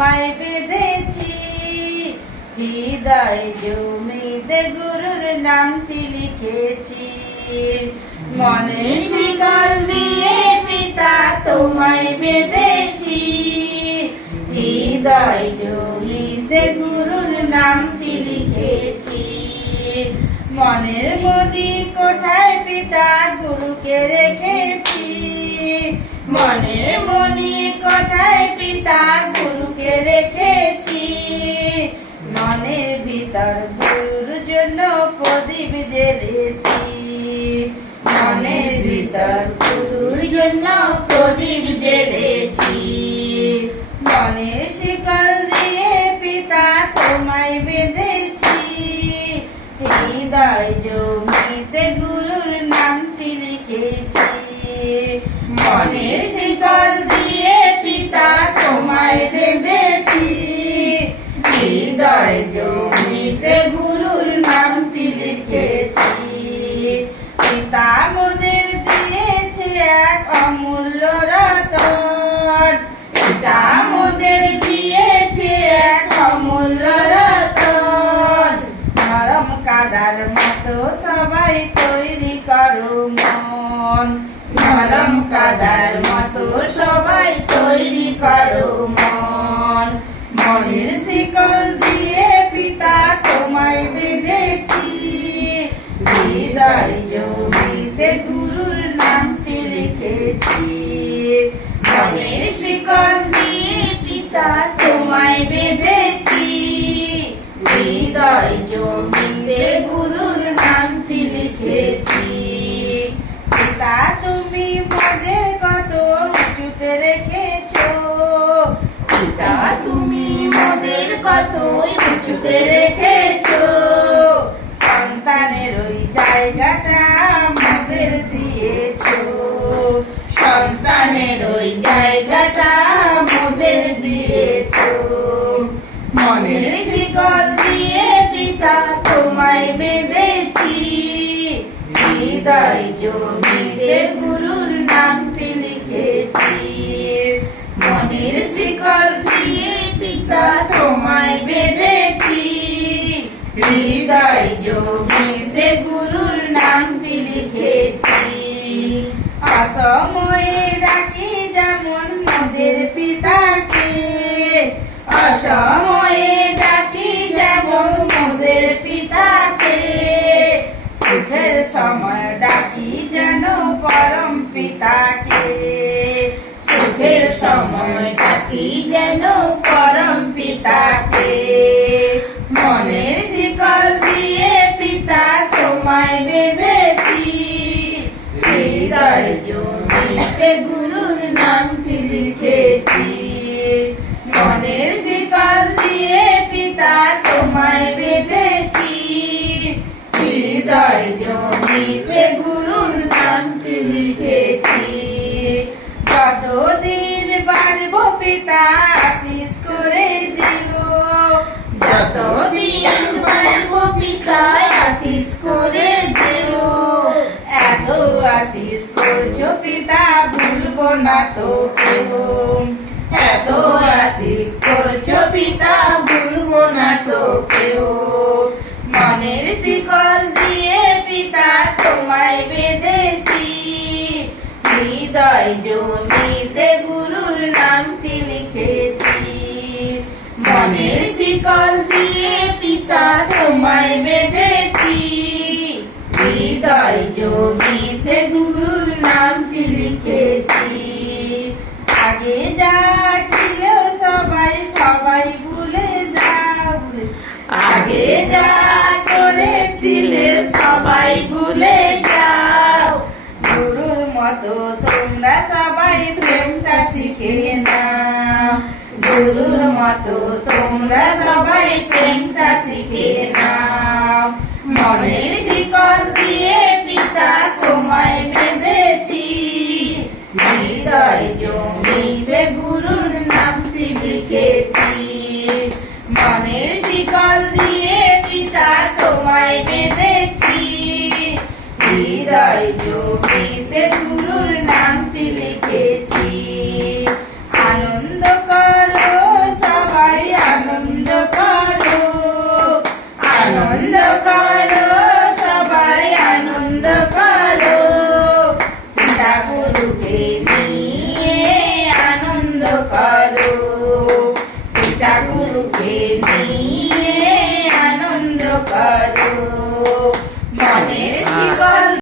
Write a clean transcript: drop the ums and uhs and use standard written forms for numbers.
তোমায় বেঁধেছি, হৃদয় জমিতে গুরুর নামটি লিখেছি। মনের শিকল দিয়ে পিতা তোমায় বেঁধেছি, হৃদয় জমিতে গুরুর নামটি লিখেছি। মনের মনি কোঠায় পিতা গুরুকে রেখেছি, মনের মনি কোঠায় পিতা গুরুকে রেখেছি। মনের ভিতর গুরুর জন্য প্রদীপ জ্বেলেছি, মনের ভিতর গুরুর জন্য প্রদীপ জ্বেলেছি। মনের শিকল দিয়ে পিতা তোমায় বেঁধেছি, হৃদয় জমিতে গুরুর নামটি লিখেছি। মনের শিকল দিয়ে পিতা তোমায় বেঁধেছি, হৃদয় জমিতে গুরুর নামটি লিখেছি। পিতা মোদের দিয়েছে এক অমূল্য রতন, পিতা মোদের দিয়েছে এক অমূল্য রতন। নরম কাদার মতো সবাই তৈরি করো মন, নরম কাদার মতো সবাই তৈরি করো মন। মনের শিকল দিয়ে পিতা তোমায় বেঁধেছি, হৃদয় জমিতে গুরুর নামটি লিখেছি। মনের শিকল দিয়ে পিতা তোমায় বেঁধেছি, হৃদয় জমিতে গুরুর নামটি লিখেছি। পিতা তুমি মোদের কত উঁচুতে রেখেছো, পিতা তুমি মোদের কত উঁচুতে রেখেছো। সন্তানের ওই জায়গাটা মোদের দিয়েছো, সন্তানের ওই জায়গাটা মোদের দিয়েছো। মনের শিকল দিয়ে পিতা তোমায় বেঁধেছি, হৃদয় জমিতে গুরুর নামটি লিখেছি। মনের শিকল দিয়ে পিতা তোমায় বেঁধেছি, হৃদয় জমিতে গুরুর নামটি লিখেছি। অসময়ে ডাকি যেমন মোদের পিতাকে, অসময়ে ডাকি যেমন মোদের পিতাকে। সুখের সময় ডাকি যেন পরম পিতাকে, সুখের সময় ডাকি যেন পরম পিতাকে। মনের শিকল দিয়ে পিতা তোমায় বেঁধেছি, হৃদয় জমিতে গুরুর নামটি লিখেছি। মনের শিকল দিয়ে পিতা তোমায় বেঁধেছি, হৃদয় জমিতে গুরুর নামটি লিখেছি। যতদিন বাড়ব পিতা আশিস করে দিও, যতদিন বাড়ব পিতা আশিস করে দিও। এত আশিস করছো পিতা ভুলবো না তো কেউ, এত আশিস করছো পিতা ভুলবো না তো কেউ। মনের শিকল দিয়ে পিতা তোমায় বেঁধেছি, হৃদয় জমিতে গুরুর নামটি লিখেছি। মনের শিকল দিয়ে পিতা তোমায় বেঁধেছি, হৃদয় জমিতে গুরুর নামটি লিখেছি। আগে যা ছিল সবাই সবাই ভুলে যাও, আগে যা করেছিলে সবাই ভুলে যাও। গুরুর মতো তোমরা সবাই প্রেমটা শিখে নাও, গুরুর মতো তোমরা সবাই প্রেমটা শিখে নাও। মনের শিকল দিয়ে পিতা তোমায় বেঁধেছি, হৃদয় জমিতে গুরুর নামটি লিখেছি। মনের শিকল দিয়ে পিতা তোমায় বেঁধেছি, হৃদয় জমিতে গুরুর নামটি লিখেছি। আনন্দ করো সবাই আনন্দ করো, সবাই আনন্দ করো, পিতা গুরুকে নিয়ে আনন্দ করো, পিতা গুরুকে নিয়ে আনন্দ করো।